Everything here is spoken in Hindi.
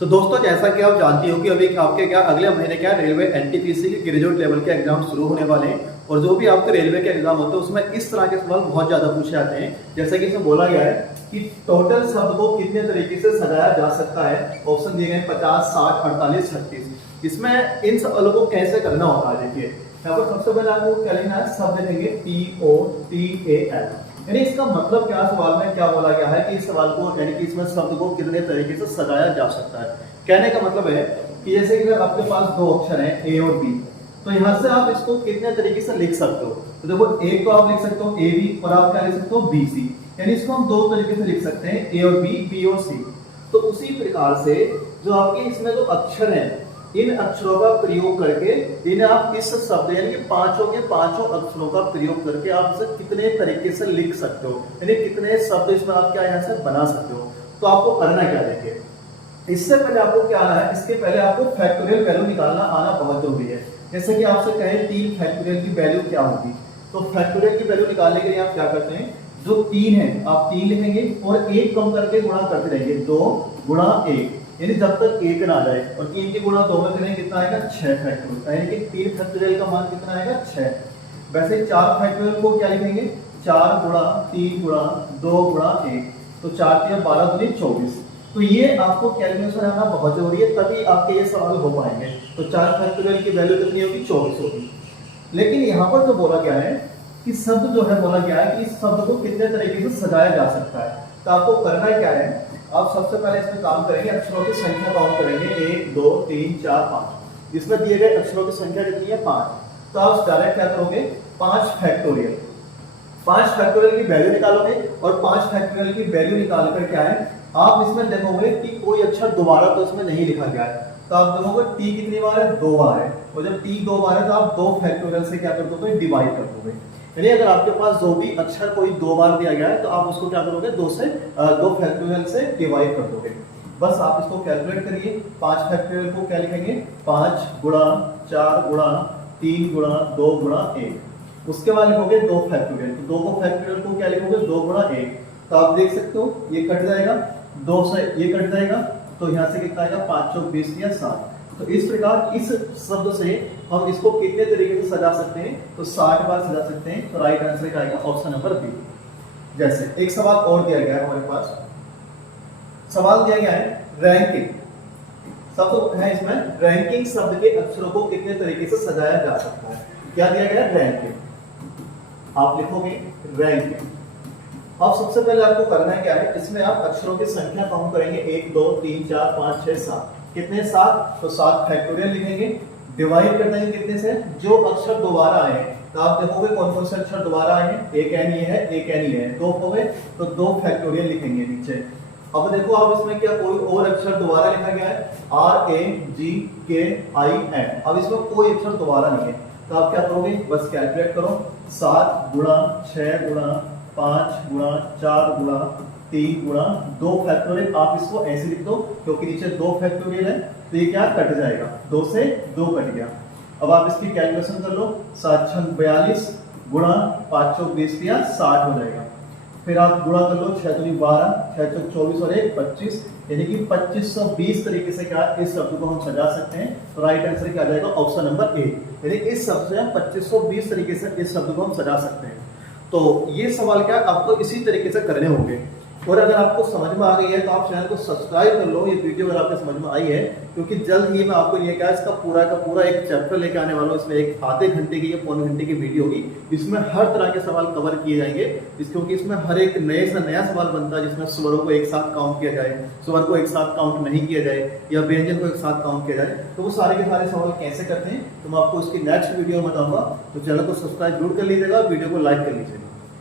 तो दोस्तों जैसा कि आप जानती हो कि अभी आपके क्या अगले महीने क्या रेलवे एनटीपीसी के ग्रेजुएट लेवल के एग्जाम शुरू होने वाले हैं। और जो भी आपके रेलवे के एग्जाम होते हैं उसमें इस तरह के सवाल बहुत ज्यादा पूछे जाते हैं। जैसे कि इसमें बोला गया है कि टोटल शब्द को कितने तरीके से सजाया जा सकता है। ऑप्शन दिए गए 50, 60, 48, 36। इसमें इन सवालों को कैसे करना होता है। देखिए यहाँ पर सबसे पहले आपको क्या लिखना है, शब्द लिखेंगे TOTAL। यानी इसका मतलब क्या, सवाल में क्या बोला गया है कि इस सवाल को यानी कि इसमें शब्द को कितने तरीके से सजाया जा सकता है। कहने का मतलब है कि जैसे कि अगर आपके पास दो अक्षर हैं ए और बी, तो यहाँ से आप इसको कितने तरीके से लिख सकते हो। तो देखो एक तो आप लिख सकते हो ए बी और आप क्या लिख सकते हो बी सी। यानी इसको हम दो तरीके से लिख सकते हैं, ए और बी और सी। तो उसी प्रकार से जो आपके इसमें जो अक्षर हैं, इन अक्षरों का प्रयोग करके इन्हें आप इस शब्द यानी कि पांचों के पांचों अक्षरों का प्रयोग करके आप इसे कितने तरीके से लिख सकते हो, यानी कितने शब्द इसमें आप क्या यहाँ से बना सकते हो। तो आपको करना क्या, देखिए इससे पहले आपको क्या आना है, इसके पहले आपको फैक्टोरियल वैल्यू निकालना आना बहुत जरूरी है। जैसे कि आपसे कहे 3 फैक्टोरियल की वैल्यू क्या होगी, तो फैक्टोरियल की वैल्यू निकालने के लिए आप क्या करते हैं, जो 3 है आप 3 लिखेंगे और 1 कम करके गुणा करते रहेंगे, 2 गुणा 1, यानी जब तक 1 ना आ जाए। और 3 की गुणा 2 में करेंगे कितना आएगा, 6 फैक्टोरियल, यानी कि 3 फैक्टोरियल का मान कितना आएगा, 6। वैसे 4 फैक्टोरियल को क्या लिखेंगे, 4 गुणा 3 गुणा 2 गुणा 1, तो 4 3 12 दूनी 24। तो ये आपको कैलकुलेशन आना बहुत जरूरी है, तभी आपके ये सवाल हो पाएंगे। तो 4 फैक्टोरियल की वैल्यू कितनी होगी, 24 होगी। लेकिन यहाँ पर जो बोला गया है कि शब्द जो है, बोला गया है कि इस शब्द को कितने तरीके से सजाया जा सकता है। तो आपको करना क्या है, आप सबसे पहले इसमें काम करेंगे, अक्षरों की संख्या काउंट करेंगे, 1 2 3 4 5। इसमें दिए गए अक्षरों की संख्या कितनी है, 5। तो आप डायरेक्ट क्या करोगे, 5 फैक्टोरियल, 5 फैक्टोरियल की वैल्यू निकालोगे। और 5 फैक्टोरियल की वैल्यू निकाल कर क्या है, आप इसमें देखोगे कि कोई अक्षर दोबारा तो इसमें नहीं लिखा गया है। तो आप देखोगे टी कितनी बार है, 2 बार है। और जब टी 2 बार है तो आप 2 फैक्टोरियल से क्या कर दोगे, डिवाइड कर दोगे। यानी अगर आपके पास जो भी अक्षर कोई 2 बार दिया गया है तो आप उसको क्या करोगे, 2 फैक्टोरियल से डिवाइड कर दोगे। बस आप इसको कैलकुलेट करिए। 5 फैक्टोरियल को क्या लिखेंगे, 5 गुणा 4 गुणा 3 गुणा 2 गुणा 1। उसके बाद लिखोगे 2 फैक्टोरियल, तो 2 को फैक्टोरियल को क्या लिखोगे, 2 गुणा 1। तो आप देख सकते हो ये कट जाएगा, 2 से ये कट जाएगा, तो यहाँ से कितना आएगा, 5 चौक 20 या 7। तो इस प्रकार इस शब्द से हम इसको कितने तरीके से सजा सकते हैं, तो 60 बार सजा सकते हैं। तो राइट आंसर क्या आएगा, ऑप्शन नंबर बी। जैसे एक सवाल और दिया गया है हमारे पास, सवाल दिया गया है रैंकिंग शब्द है, इसमें रैंकिंग शब्द के अक्षरों को कितने तरीके से सजाया जा सकता है। क्या दिया गया है, रैंकिंग। आप लिखोगे रैंकिंग। अब सबसे पहले आपको करना है क्या है, इसमें आप अक्षरों की संख्या काउंट करेंगे, 1 2 3 4 5 6 7। कितने, 7। तो 7 फैक्टोरियल लिखेंगे, डिवाइड कर देंगे कितने से, जो अक्षर दोबारा आए। तो आप देखोगे कौन कौन से अक्षर दोबारा आए हैं, एक एन ये है, एक एन ये है, 2 हो गए, तो 2 फैक्टोरियल लिखेंगे नीचे। अब देखो आप इसमें क्या कोई और अक्षर दोबारा लिखा गया है, RAGKIN। अब इसमें कोई अक्षर दोबारा नहीं है, तो आप क्या करोगे, बस कैलकुलेट करो, 7 गुणा 6 गुणा 5 गुणा 4 गुणा 3 गुणा 2 फैक्टोरियल। आप इसको ऐसे लिख दो क्योंकि नीचे 2 फैक्टोरियल है, तो ये क्या कट जाएगा, 2 से 2 कट गया। अब आप इसकी कैलकुलेशन कर लो, 7 6 42 गुणा 5 चौक 20 या 60 हो जाएगा। फिर आप गुणा कर लो, 6 दूनी 12, 6 चौक 24 और 1 25, यानी कि 2520 तरीके से क्या इस शब्द को हम सजा सकते हैं। तो राइट आंसर क्या आ जाएगा, ऑप्शन नंबर ए। यानी इस शब्द से हम 2520 तरीके से इस शब्द को हम सजा सकते हैं। तो ये सवाल क्या आपको इसी तरीके से करने होंगे। और अगर आपको समझ में आ गई है तो आप चैनल को सब्सक्राइब कर लो, ये वीडियो अगर आपको समझ में आई है, क्योंकि जल्द ही मैं आपको ये क्या इसका पूरा का पूरा एक चैप्टर लेके आने वाला हूँ। इसमें एक आधे घंटे की या पौने घंटे की वीडियो होगी, इसमें हर तरह के सवाल कवर किए जाएंगे। क्योंकि इसमें हर एक नए से नया सवाल बनता है, जिसमें स्वरों को एक साथ काउंट किया जाए, स्वर को एक साथ काउंट नहीं किया जाए, या व्यंजन को एक साथ काउंट किया जाए। तो वो सारे के सारे सवाल कैसे करते हैं तो मैं आपको इसकी नेक्स्ट वीडियो में बताऊंगा। तो चैनल को सब्सक्राइब जरूर कर लीजिएगा, वीडियो को लाइक कर लीजिएगा।